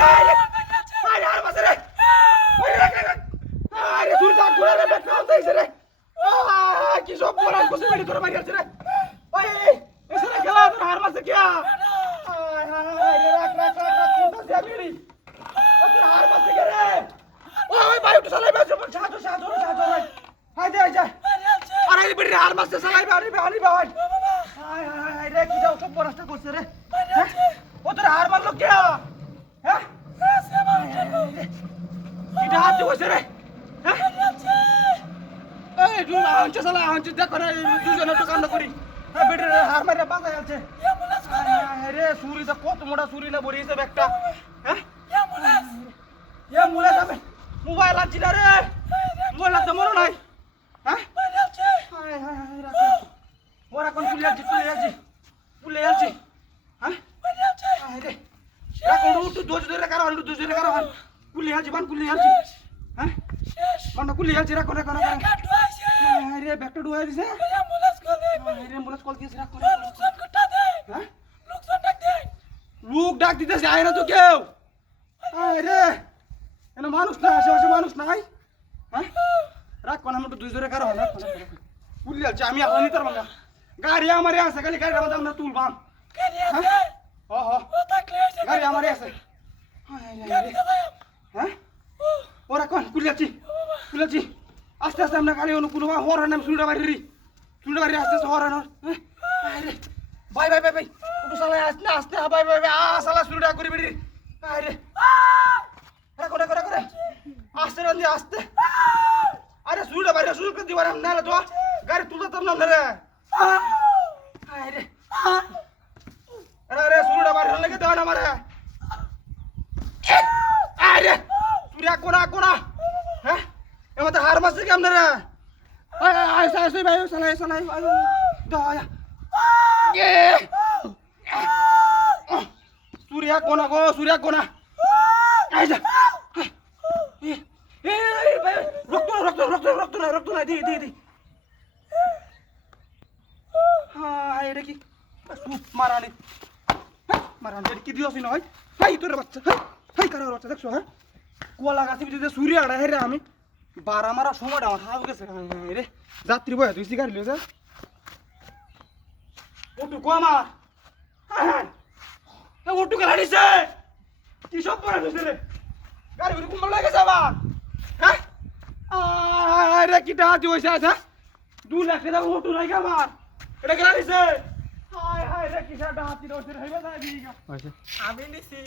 আরে আর বাসে রে আরে তুই যা ঘুরে রে বেটা আইছে রে কি সব বড় বসে বেটি করে মারি আছে রে ওই এসে গেলা তোর হার মাসে কি আরে রাখ কোনটা যাবি ও তোর হার মাসে কে রে ওই ভাই একটু চালাই বাজে সাহায্য ভাই হাই দে যা আরে এই বেটি হার মাসে চালাই ভাই ভাই হাই রে কি যাও সব বড়টা করছে রে ও তোর হার মারলো কে হ্যাঁ এটা হাত দিবছে রে হ্যাঁ এই তুই আনছে সালা আনছে দেখো রে দুজনে তো কান্না করি বেটি হার মারে বাঁচা যাচ্ছে রে সুরি তো কত মোটা সুরি না বরিছে ব্যাগটা হ্যাঁ মুলা যাবে মোবাইল আছে না রে মোবাইল আছে মনে নাই হ্যাঁ ওরা কোন পুলে আছি হ্যাঁ রে এখন উঠু দুজনে কারো পুলে আছি হ্যাঁ মানে কুলি আছি রাখো রে ব্যাগটা ডুবাই দিছে অ্যাম্বুলেন্স কল দিয়েছে রাখো হ্যাঁ লোক ডাক দিতেছে আয় না তো কেউ রে এনে মানুষ না আশেপাশে মানুষ নাই হ্যাঁ রাখো না আমি দুই জোরে কারো রাখো কুলি আছি আমি এখন নিতে পারবো না গাড়ি আমারে আছে খালি গাড়িটা বাজাও না তুলবাম গাড়ি আমারে আছে হ্যাঁ ওরা কোন কুলিয়াছি আস্তে আমরা গাড়ি কোনো হরার নাম শুনতে পারি আস্তে হরান ভাই একটু সালা আস্তে ভাই সালা শুরুটা করি বেরি রে রাখো আস্তে রান্ধি আস্তে আরে শুরুটা বাইরে শুরু করে দিবার না তো গাড়ি তুলতাম না রে আরে শুরুটা বাইরে লেগে দাও না মারে আরে তুই কোনা হ্যাঁ এমন হার মাসে কেমন রে আইসা ভাই সালাই দয়া সূর্যা কোনা আইসা রক্ত না দি হ্যাঁ এটা কি মারানি কি দিওছি নয় হাই তোর বাচ্চা হাই কারো বাচ্চা দেখছো হ্যাঁ কোলা গাছি বিতে সূর্য আড়া রে আমি বারা মারা সময়টা আমার হাল গেছে রে যাত্রী বয়া তুই শিকার লিও যা ওটু কো আমার হ্যাঁ ওটু গেলা দিছে কি সব পড়া দিছে রে গাড়ি ঘুরে কুমল লাগে যাবা হ্যাঁ আরে কি টাকা হইছে আচ্ছা 2 লাখ টাকা ওটু লাগে আমার এটা গেলা দিছে হায় রে কি সাটা হাতি রইছে হইবা না দিগা আমি নিছি